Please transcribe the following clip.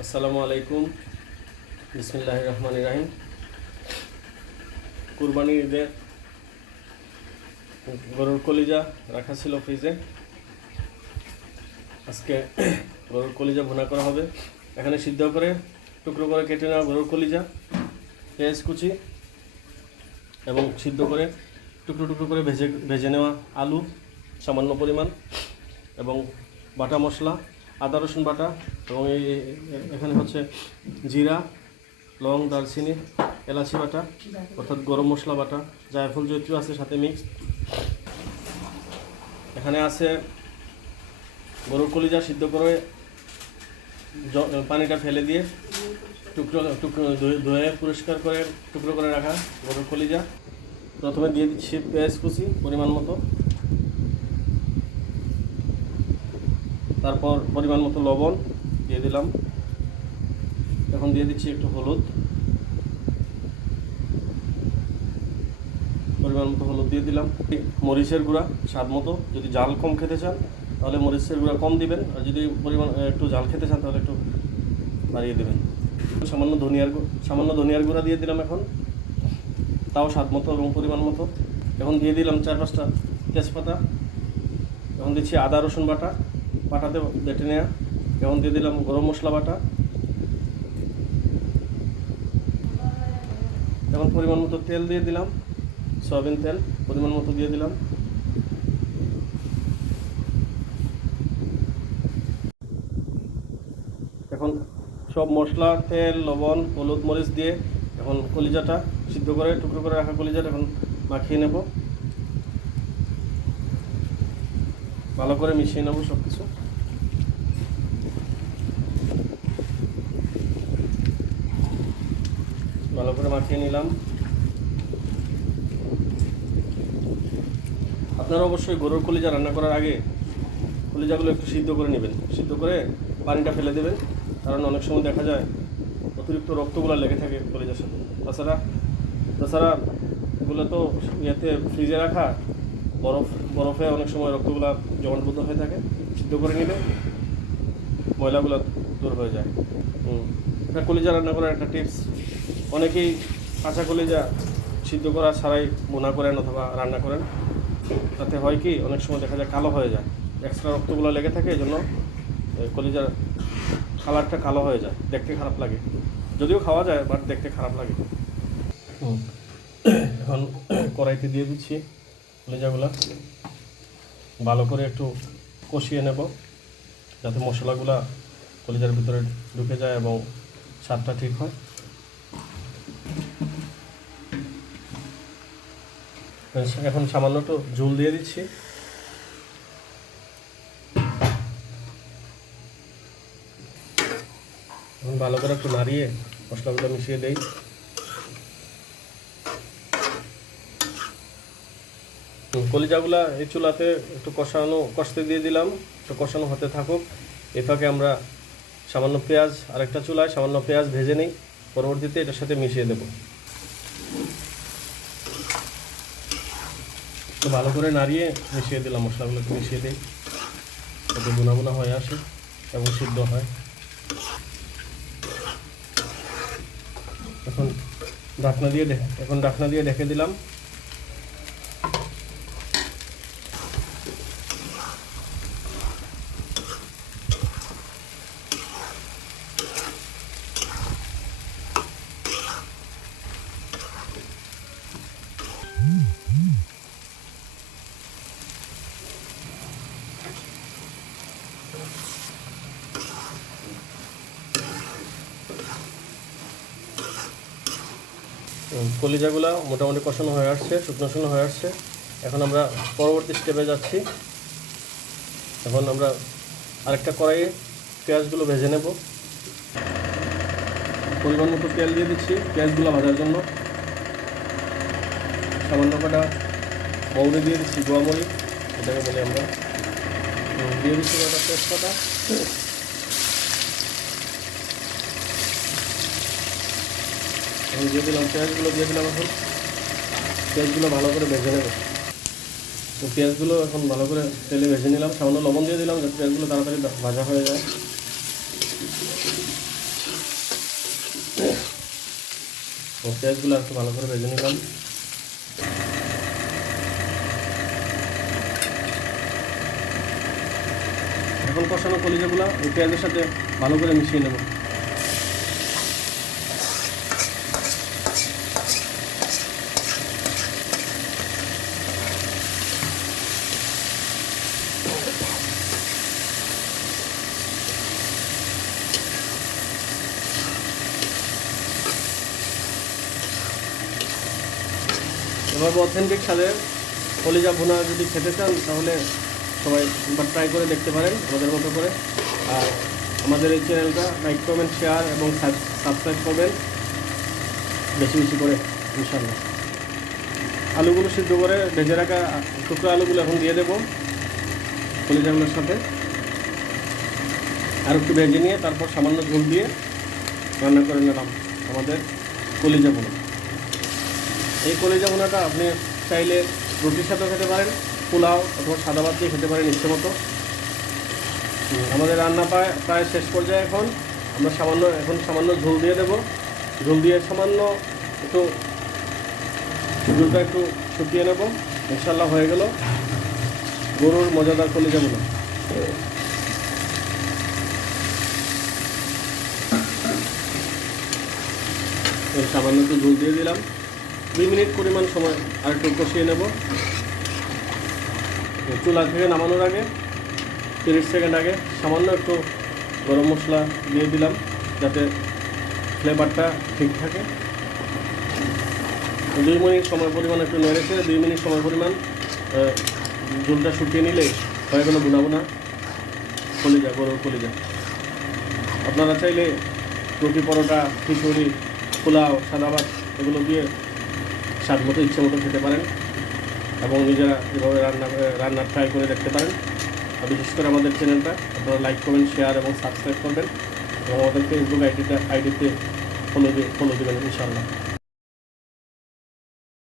আসসালামু আলাইকুম। বিসমিল্লাহির রহমানির রহিম। কুরবানির ঈদের গরুর কলিজা রাখা ছিল ফ্রিজে। আজকে গরুর কলিজা ভুনা করা হবে। এখানে সিদ্ধ করে টুকরো করে কেটে নেওয়া গরুর কলিজা, পেঁয়াজ কুচি এবং সিদ্ধ করে টুকরো টুকরো করে ভেজে নেওয়া আলু সামান্য পরিমাণ এবং বাটা মশলা, আদা রসুন বাটা এবং এখানে হচ্ছে জিরা, লং, দারচিনি, এলাচি বাটা অর্থাৎ গরম মশলা বাটা, জায়ফল, জয়ত্রী আছে সাথে মিক্স। এখানে আছে গরুর কলিজা সিদ্ধ করে পানিটা ফেলে দিয়ে টুকরো টুকরো ধুয়ে পরিষ্কার করে টুকরো করে রাখা গরুর কলিজা। প্রথমে দিয়ে দিচ্ছি পেঁয়াজ কুচি পরিমাণ মতো, তারপর পরিমাণ মতো লবণ দিয়ে দিলাম। এখন দিয়ে দিচ্ছি একটু হলুদ, পরিমাণ মতো হলুদ দিয়ে দিলাম। মরিচের গুঁড়া স্বাদ মতো, যদি জাল কম খেতে চান তাহলে মরিচের গুঁড়া কম দিবেন, আর যদি পরিমাণ একটু জাল খেতে চান তাহলে একটু বাড়িয়ে দেবেন। সামান্য ধনিয়ার গুঁড়া দিয়ে দিলাম এখন, তাও স্বাদ মতো এবং পরিমাণ মতো। এখন দিয়ে দিলাম 4-5টা তেজপাতা। এখন দিচ্ছি আদা রসুন বাটাতে বেটে নেওয়া। এখন দিয়ে দিলাম গরম মশলা বাটা। এখন পরিমাণ মতো তেল দিয়ে দিলাম, সয়াবিন তেল পরিমাণ মতো দিয়ে দিলাম। এখন সব মশলা, তেল, লবণ, হলুদ, মরিচ দিয়ে এখন কলিজাটা সিদ্ধ করে টুকরো করে রাখা কলিজাটা এখন মাখিয়ে নেব, ভালো করে মিশিয়ে নেব সব কিছু। ভালো করে মাখিয়ে নিলাম। আপনারা অবশ্যই গরুর কলিজা রান্না করার আগে কলিজাগুলো একটু সিদ্ধ করে নেবেন, সিদ্ধ করে পানিটা ফেলে দেবেন, কারণ অনেক সময় দেখা যায় অতিরিক্ত রক্তগুলো লেগে থাকে কলিজার সাথে। তাছাড়া এগুলো তো ইয়েতে ফ্রিজে রাখা, বরফে অনেক সময় রক্তগুলো জমাটবদ্ধ হয়ে থাকে। সিদ্ধ করে নিলে ময়লাগুলো দূর হয়ে যায়। এটা কলিজা রান্না করার একটা টিপস। অনেকেই কাঁচা কলিজা সিদ্ধ করা ছাড়াই ভুনা করেন অথবা রান্না করেন, তাতে হয় কি অনেক সময় দেখা যায় কালো হয়ে যায়, এক্সট্রা রক্তগুলো লেগে থাকে, এই জন্য কলিজার কালারটা কালো হয়ে যায়, দেখতে খারাপ লাগে। যদিও খাওয়া যায় বাট দেখতে খারাপ লাগে। এখন কড়াইতে দিয়ে দিচ্ছি কলিজাগুলো, ভালো করে একটু কষিয়ে নেব যাতে মশলাগুলা কলিজার ভিতরে ঢুকে যায় এবং স্বাদটা ঠিক হয়। এখন সামান্য একটু ঝোল দিয়ে দিচ্ছি। এখন ভালো করে একটু নাড়িয়ে মশলাগুলো মিশিয়ে দেই। কলিজাগুলা এই চুলাতে একটু কষতে দিয়ে দিলাম, একটু কষানো হতে থাকুক। এই ফাঁকে আমরা সামান্য পেঁয়াজ, আরেকটা চুলায় সামান্য পেঁয়াজ ভেজে নিই, পরবর্তীতে এটার সাথে মিশিয়ে দেব। তো ভালো করে নাড়িয়ে মিশিয়ে দিলাম, মশলাগুলোকে মিশিয়ে দিই যাতে বুনা হয়ে আসে এবং সিদ্ধ হয়। এখন ঢাকনা দিয়ে ঢেকে দিলাম। কলিজাগুলো মোটামুটি কষানো হয়ে আসছে, শুকনো হয়ে আসছে। এখন আমরা পরবর্তী স্টেপে যাচ্ছি। এখন আমরা আরেকটা কড়াইয়ে পেঁয়াজগুলো ভেজে নেব। পরিমাণ মতো তেল দিয়ে দিচ্ছি পেঁয়াজগুলো ভাজার জন্য। সামান্য কটা মৌরি দিয়ে দিচ্ছি, গোয়ামরি এটাকে বলি আমরা। দিয়ে দিচ্ছি কটা তেজপাতা। এখন দিয়ে দিলাম পেঁয়াজগুলো দিয়ে দিলাম। এখন পেঁয়াজগুলো ভালো করে ভেজে নেব। তো পেঁয়াজগুলো এখন ভালো করে তেলে ভেজে নিলাম, সামান্য লবণ দিয়ে দিলাম যাতে পেঁয়াজগুলো তাড়াতাড়ি ভাজা হয়ে যায়। পেঁয়াজগুলো একটু ভালো করে ভেজে নিলাম। এখন কষানো কলিজাগুলো ওই পেঁয়াজের সাথে ভালো করে মিশিয়ে নেব। এভাবে অথেন্টিক স্বাদের কলিজা ভুনা যদি খেতে চান তাহলে সবাই একবার ট্রাই করে দেখতে পারেন আমাদের মতো করে। আর আমাদের এই চ্যানেলটা লাইক কমেন্ট শেয়ার এবং সাবস্ক্রাইব করবেন বেশি বেশি করে ইনশাআল্লাহ। আলুগুলো সিদ্ধ করে ভেজে রাখা টুকরো আলুগুলো এখন দিয়ে দেবো কলিজাগুলোর সাথে। আর একটু ভেজে নিয়ে তারপর সামান্য ঝোল দিয়ে রান্না করে নিলাম আমাদের কলিজা ভুনা। এই কলিজা ভুনাটা আপনি চাইলে রুটির সাথেও খেতে পারেন, পোলাও অথবা সাদা ভাত দিয়ে খেতে পারেন ইচ্ছে মতো। আমাদের রান্না প্রায় শেষ পর্যায়ে। আমরা সামান্য ঝোল দিয়ে দেব। ঝোল দিয়ে সামান্য একটু ঝোলটা একটু শুকিয়ে নেব। ইনশাল্লাহ হয়ে গেল গরুর মজাদার কলিজা ভুনা। সামান্য একটু ঝোল দিয়ে দিলাম। 2 মিনিট পরিমাণ সময় আর একটু কষিয়ে নেব। চুলা থেকে নামানোর আগে 30 সেকেন্ড আগে সামান্য একটু গরম মশলা দিয়ে দিলাম যাতে ফ্লেভারটা ঠিক থাকে। 2 মিনিট সময় পরিমাণ একটু নেড়েছে 2 মিনিট সময় পরিমাণ ঝোলটা শুকিয়ে নিলে হয়ে গেল ভুনা ভুনা কলিজা, গরুর কলিজা। আপনারা চাইলে রুটি, পরোটা, খিচুড়ি, পোলাও, সাদা ভাত এগুলো দিয়ে স্বাদ মতো ইচ্ছে মতো খেতে পারেন এবং নিজেরা এভাবে রান্না ট্রাই করে দেখতে পারেন। আর বিশেষ করে আমাদের চ্যানেলটা আপনারা লাইক কমেন্ট শেয়ার এবং সাবস্ক্রাইব করবেন এবং আমাদের ফেসবুক আইডিতে ফলো দেবেন ইনশাআল্লাহ।